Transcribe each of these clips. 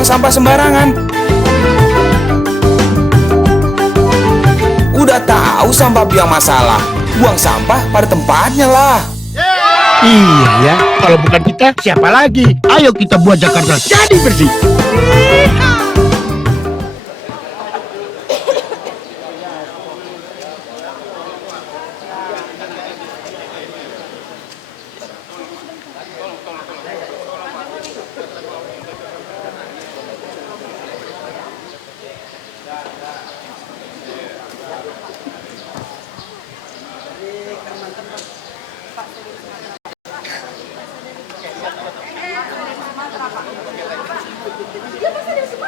buang sampah sembarangan. Udah tahu sampah biang masalah, buang sampah pada tempatnya lah. Iya ya, kalau bukan kita siapa lagi? Ayo kita buat Jakarta jadi bersih.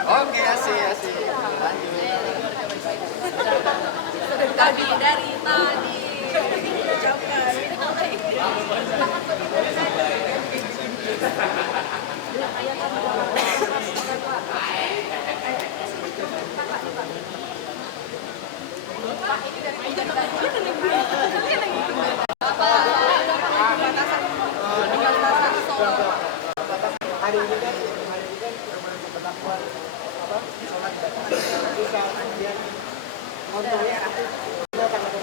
Oke, asik. Dari tadi ucapkan. Hari ini kan pengakuan sholat bisa kemudian ngontrol ya kita tanggal 27.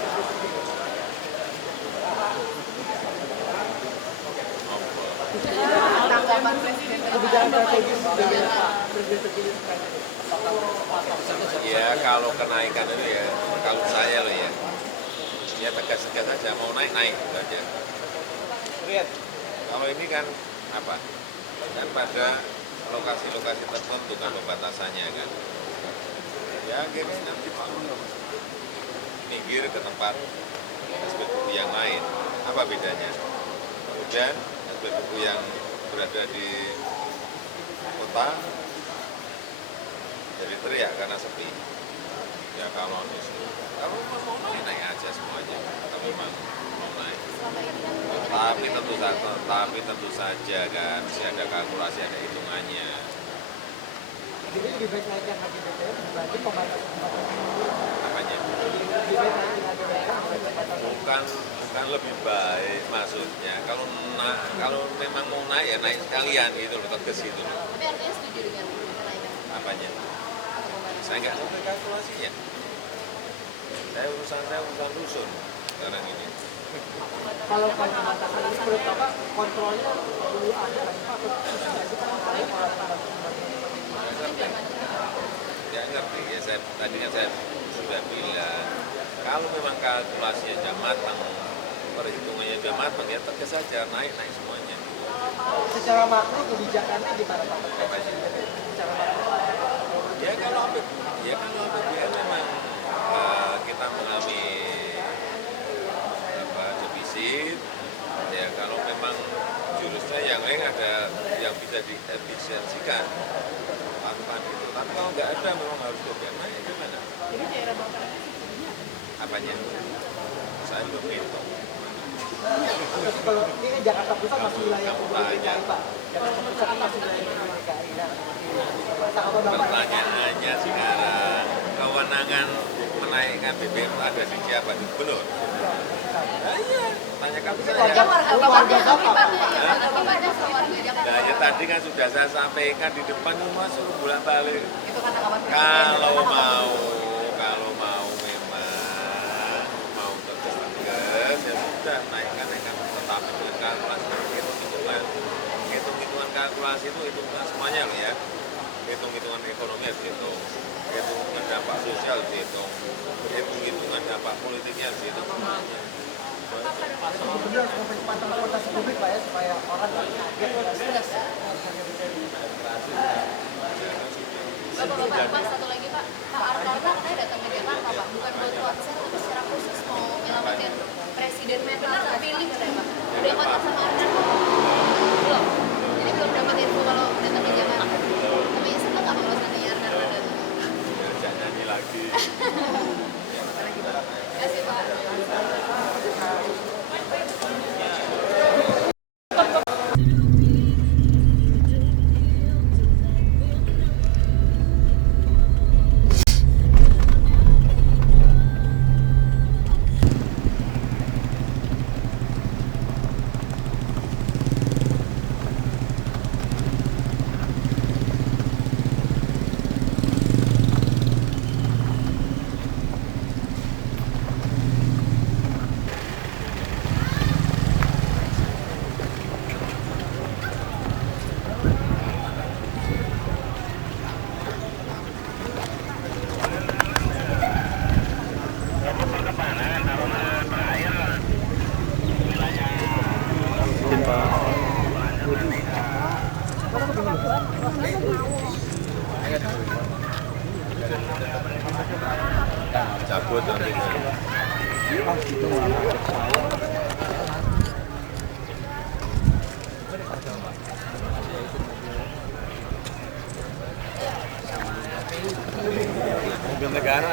Tanggapan presiden Kebijakan strategis dari Pak Presiden terpilih sekarang. Ya kalau kenaikan itu ya, kalau saya loh ya tegas-tegas aja, mau naik gitu aja. Lihat, kalau ini kan apa? Dan pada lokasi-lokasi tertentu kan pembatasannya kan. Ya akhirnya nanti minggir ke tempat SPBU yang lain. Apa bedanya? Kemudian SPBU yang berada di kota jadi teriak karena sepi. Ya kalau mau naik aja semuanya. Kalau memang mau naik. Tapi tentu saja kan masih ada kalkulasi, ada hitungannya. Jadi lebih baik naikkan harga BBM dibanding pembatasan. Apanya? Lebih baik naikkan harga BBM. Bukan lebih baik maksudnya. Kalau memang mau naik ya naik sekalian gitu loh, tegas gitu loh. Tapi artinya setuju dengan kenaikan Apanya? Saya nggak ngerti kalkulasinya. Saya urusan dusun sekarang ini. Kalau pembatasan ini menurut Bapak kontrolnya perlu ada lagi Pak atau bisa nggak sih Pak kalau Ya ngerti ya, tadi kan saya sudah bilang kalau memang kalkulasinya sudah matang, perhitungannya sudah matang ya tegas saja naik semuanya. secara makro kebijakannya gimana Pak? Secara makro. Ya kalau APBN memang kita mengalami defisit. Ya kalau memang jurusnya yang lain ada yang bisa diefisiensikan lakukan itu. Tapi kalau nggak ada memang harus APBN naik gimana? Jadi daerah bakarannya sebetulnya Apanya? Saya belum hitung. Terus kalau ini kan Jakarta Pusat masih wilayah Pemprov DKI Pak. Jakarta Pusat kan masih wilayah Pemprov DKI. Nah, Pertanyaannya sekarang, kewenangan menaikkan BBM ada di siapa? Di gubernur? Nah iya, tanyakan saya. Nah ya tadi kan sudah saya sampaikan di depan rumah suruh bulan balik. Kalau mau memang mau tegas ya sudah naikkan tetapi dengan kalkulasi hitung-hitungan kalkulasi itu hitungan semuanya loh ya. Hitung-hitungan ekonomi harus dihitung, hitungan dampak sosial harus dihitung, hitung-hitungan dampak politiknya harus dihitung semuanya. Gubernur harus mempercepat transportasi publik Pak ya supaya orang nggak stres. Bapak, satu lagi Pak, Pak Artorna katanya datang ke Jakarta Pak, bukan buat konser tapi secara khusus mau menyelamatkan Presiden mental terpilih katanya Pak. Udah kontak sama Artorna? Belum. Jadi belum dapat info kalau datang ke Jakarta. Tapi seneng nggak kalau nantinya Artorna datang? Jangan nyanyi lagi. Terima kasih Pak. cabut nanti. Mobil negara.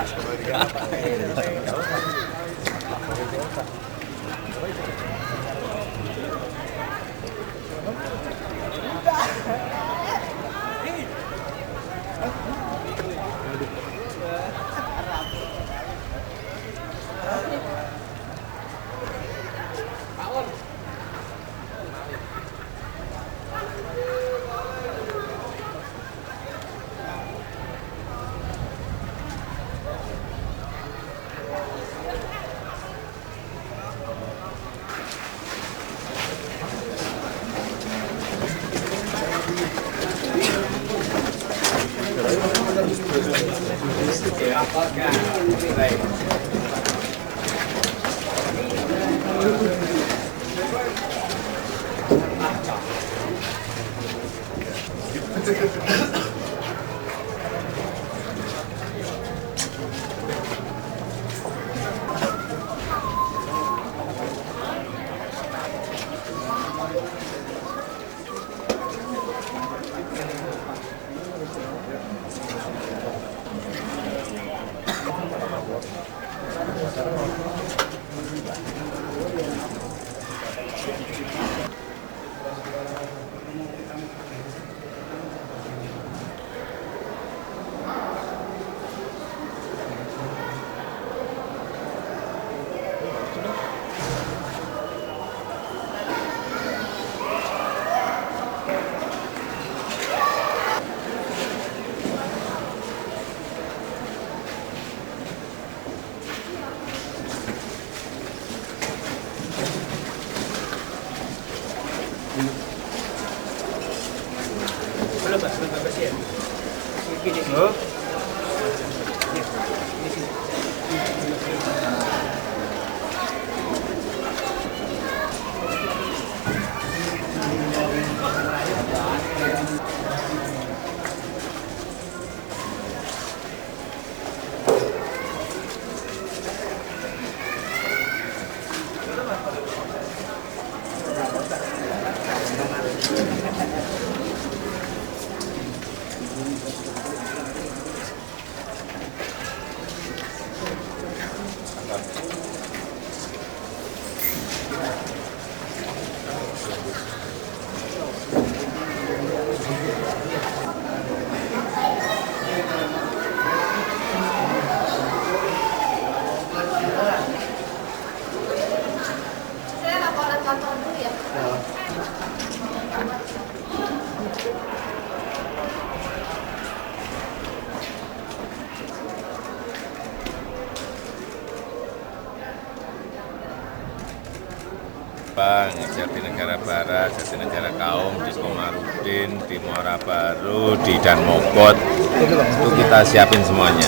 Saya laporan kantor dulu ya. Bang, Jatinegara Barat, Jatinegara Kaum, di Komarudin, di Muara Baru, di Danmogot, itu kita siapin semuanya.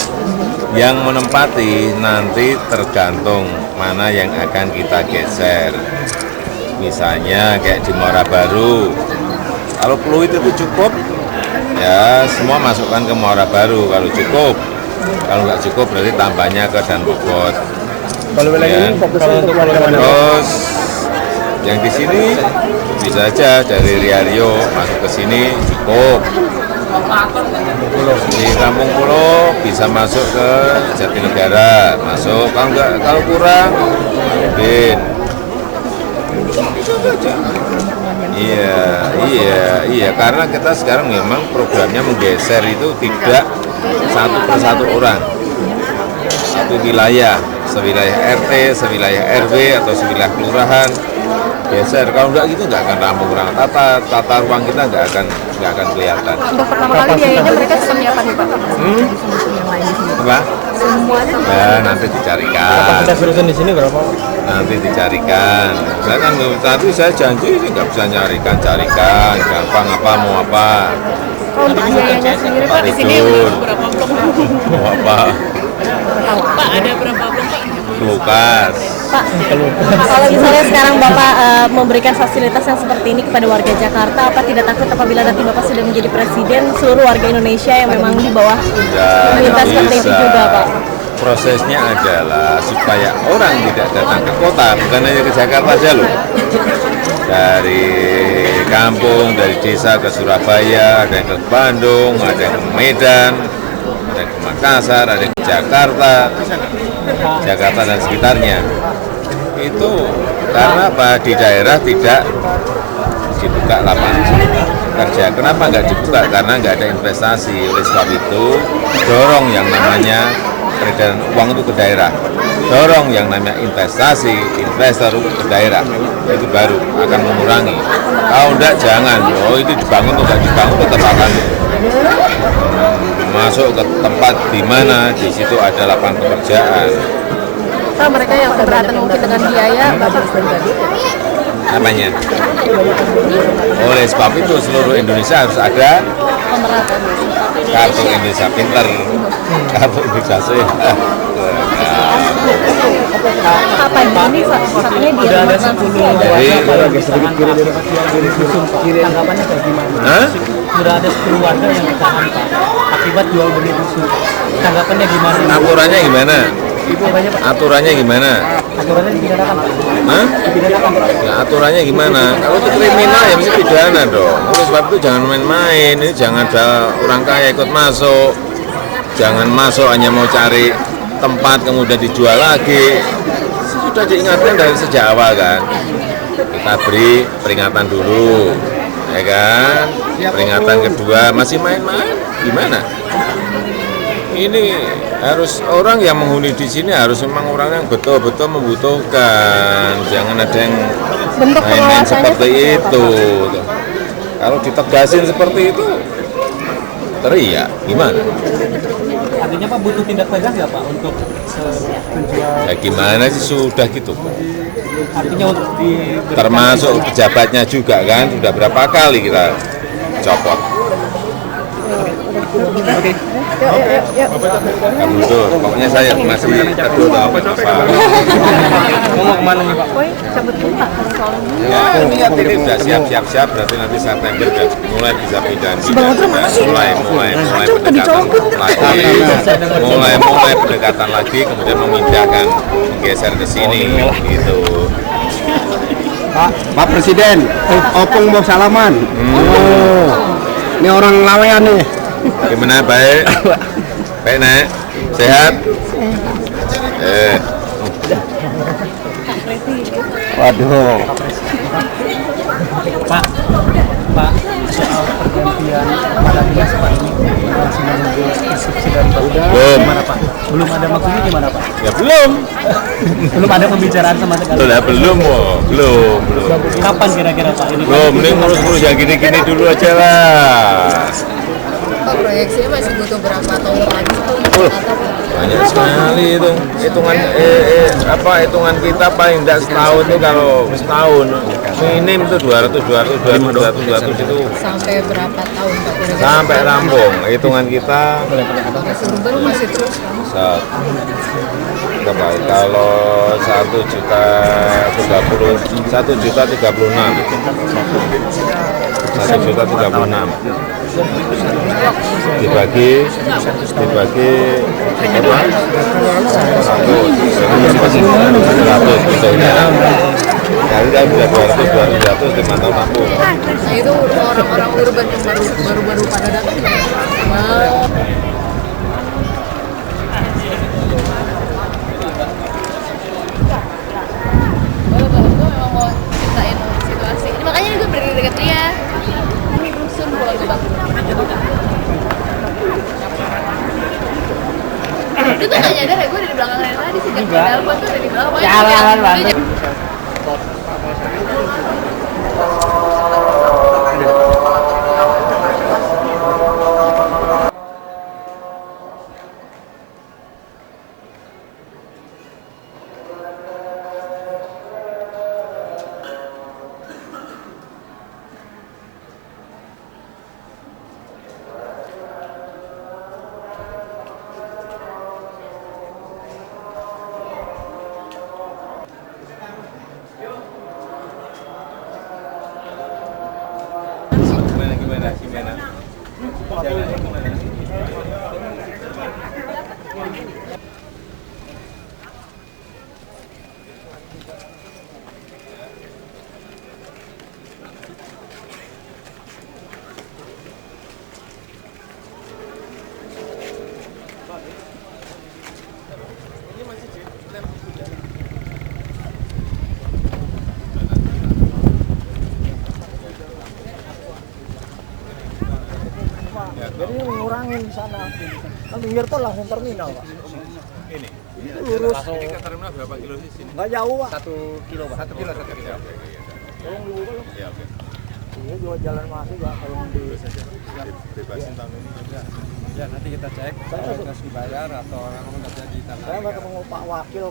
Yang menempati nanti tergantung mana yang akan kita geser. Misalnya kayak di Muara Baru, kalau Pluit itu cukup, ya semua masukkan ke Muara Baru kalau cukup. Kalau nggak cukup berarti tambahnya ke Danmogot. Kalau wilayah ini fokusnya untuk warga mana? Terus yang di sini bisa aja dari Riario masuk ke sini cukup. Di Kampung Pulo bisa masuk ke Jatinegara, masuk. Kalau enggak, kalau kurang, bin. Iya. Karena kita sekarang memang programnya menggeser itu tidak satu persatu orang, satu wilayah, sewilayah RT, sewilayah RW atau sewilayah kelurahan. Geser, kalau enggak gitu enggak akan rampung orang. Tata ruang kita enggak akan kelihatan. Untuk pertama kali biayanya mereka menyiapkan nih Pak. Apa? Semuanya Ya, nanti dicarikan. Kapasitas di sini berapa? Nanti dicarikan. Saya kan tadi saya janji ini nggak bisa carikan, gampang apa mau apa. kalau untuk biayanya sendiri Pak di sini Tidur, berapa blok? mau apa. Pak ada berapa blok Pak? Lukas. Pak, kalau misalnya sekarang Bapak memberikan fasilitas yang seperti ini kepada warga Jakarta, apa tidak takut apabila nanti Bapak sudah menjadi presiden, seluruh warga Indonesia yang memang di bawah pemerintah seperti itu juga, Pak? Prosesnya adalah supaya orang tidak datang ke kota, bukan hanya ke Jakarta aja loh. Dari kampung, dari desa ke Surabaya, ada yang ke Bandung, ada yang ke Medan, ada yang ke Makassar, ada yang ke Jakarta dan sekitarnya. Itu karena apa? Di daerah tidak dibuka lapangan kerja. Kenapa nggak dibuka? Karena nggak ada investasi. Oleh sebab itu, dorong yang namanya peredaran uang itu ke daerah. Dorong yang namanya investasi, investor ke daerah. Itu baru akan mengurangi. Kalau enggak, jangan. Oh, itu dibangun atau nggak dibangun, tetap akan masuk ke tempat di mana di situ ada lapangan pekerjaan. Pak, mereka yang keberatan mungkin dengan biaya, Bapak Namanya. Oleh sebab itu seluruh Indonesia harus ada kartu Indonesia Pinter, kartu Indonesia Sehat. apa ini satunya dia Udah ada 10 Jadi, tanggapannya kayak gimana? Hah? Sudah ada 10 warga yang ditahan Pak akibat jual beli susu. Tanggapannya gimana? Aturannya gimana? Apanya Pak? Aturannya gimana? Aturannya dipidanakan Pak. Hah? Dipidanakan Pak. Ya, aturannya gimana? Kalau itu kriminal ya mesti pidana dong. Oleh sebab itu jangan main-main. Ini jangan ada orang kaya ikut masuk. Jangan masuk hanya mau cari tempat kemudian dijual lagi. Sudah diingatkan dari sejak awal kan. Kita beri peringatan dulu, ya kan? Peringatan kedua masih main-main, gimana? Ini harus orang yang menghuni di sini harus memang orang yang betul-betul membutuhkan. Jangan ada yang bentuk main-main pengawasannya seperti itu. Kalau ditegasin seperti itu, teriak, gimana? Artinya Pak butuh tindak tegas ya Pak untuk penjual. Ya gimana sih sudah gitu. Artinya untuk Termasuk pejabatnya juga kan, sudah berapa kali kita copot. Kamu tuh, pokoknya saya masih teguh apa? mau kemana nih Pak? cabut dulu Pak soal ini. Ya, ini udah siap-siap, berarti nanti September udah mulai bisa pindah. Mulai pendekatan lagi, mulai pendekatan lagi, kemudian memindahkan, menggeser ke sini, gitu. Pak Presiden, Opung mau salaman. Oh, ini orang lawean nih. Gimana, baik? Baik, Nek? Sehat? Waduh. Pak soal pergantian kepala dinas Pak ini masih menunggu instruksi dari Bapak. Belum. Gimana Pak? Belum ada maksudnya gimana Pak? Ya belum. Belum ada pembicaraan sama sekali. Sudah belum, belum. Kapan kira-kira Pak ini? Belum, ini ngurus-ngurus yang gini-gini dulu aja lah. Pak, proyeksinya masih butuh berapa tahun lagi? Banyak sekali itu. Hitungan kita paling tidak setahun itu kalau setahun minim itu 200 itu Sampai berapa tahun Pak? Kira-kira? sampai rampung. Hitungan kita Surban masih terus kan? kalau 1.036 dibagi berapa? 100 betulnya. Kali kan sudah 200 5 tahun rampung. Nah itu orang-orang urban yang baru pada datang ya? Gue memang mau ceritain situasi ini, makanya gue berdiri dekat dia. Ini rusun pulang ke Bang. Itu tuh gak nyadar ya, gue dari belakang Rena tadi sejak dia telepon tuh dari belakang. Jalan banget. di sana. Kan pinggir tol langsung terminal, Pak. Ini. Lurus. Ini ke terminal berapa kilo sih sini? Nggak jauh, Pak. 1 kilo, Pak. 1 kilo. Iya, oke. Tolong dibuka loh. Iya, oke. Iya, juga jalan masuk ya kalau di Bebasin tahun ini. Ya, nanti kita cek harus dibayar atau orang nggak jadi tanah. saya nggak ketemu Pak Wakil.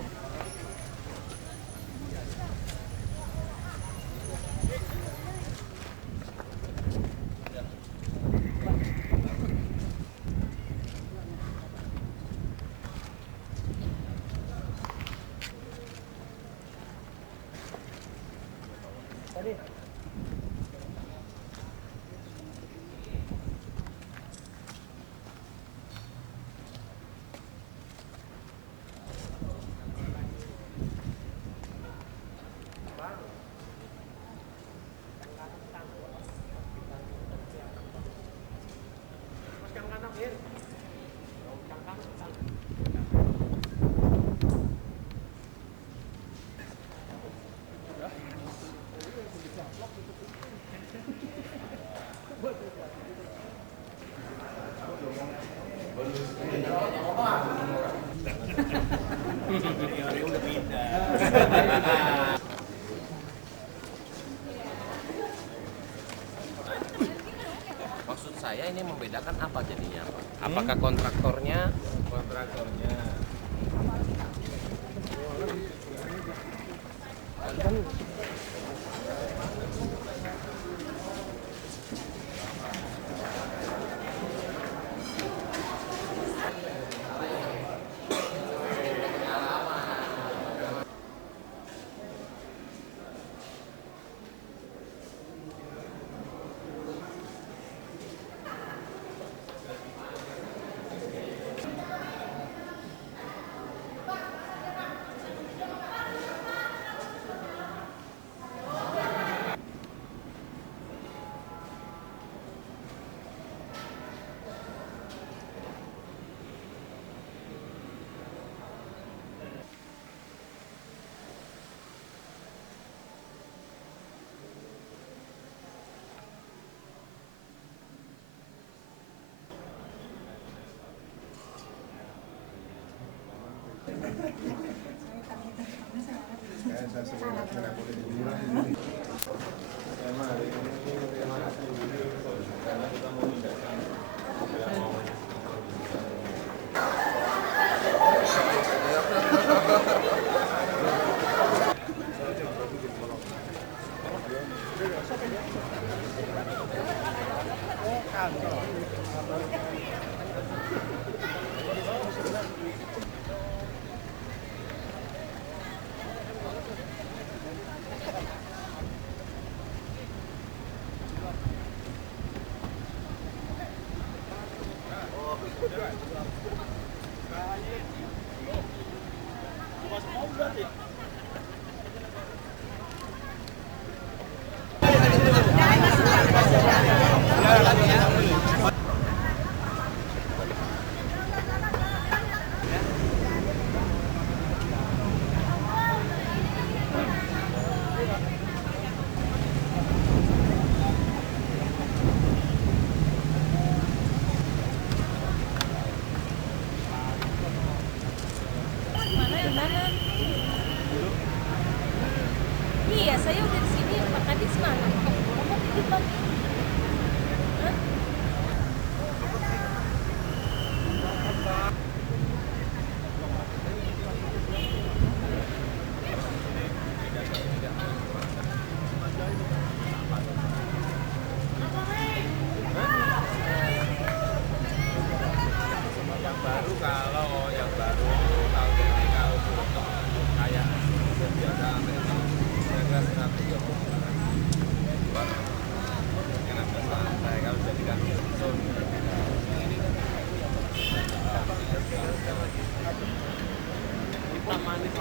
Tadi Maksud saya ini membedakan apa jadinya, Pak? Apakah kontraktornya? Kontraktornya Mana? Iya, saya udah di sini. Pak Kadis mana? Bapak titip lagi. Hah? baru kalau yang baru tahun ini kalau kayak biasa kira-kira 130 enak santai kalau jadikan zon hitam manis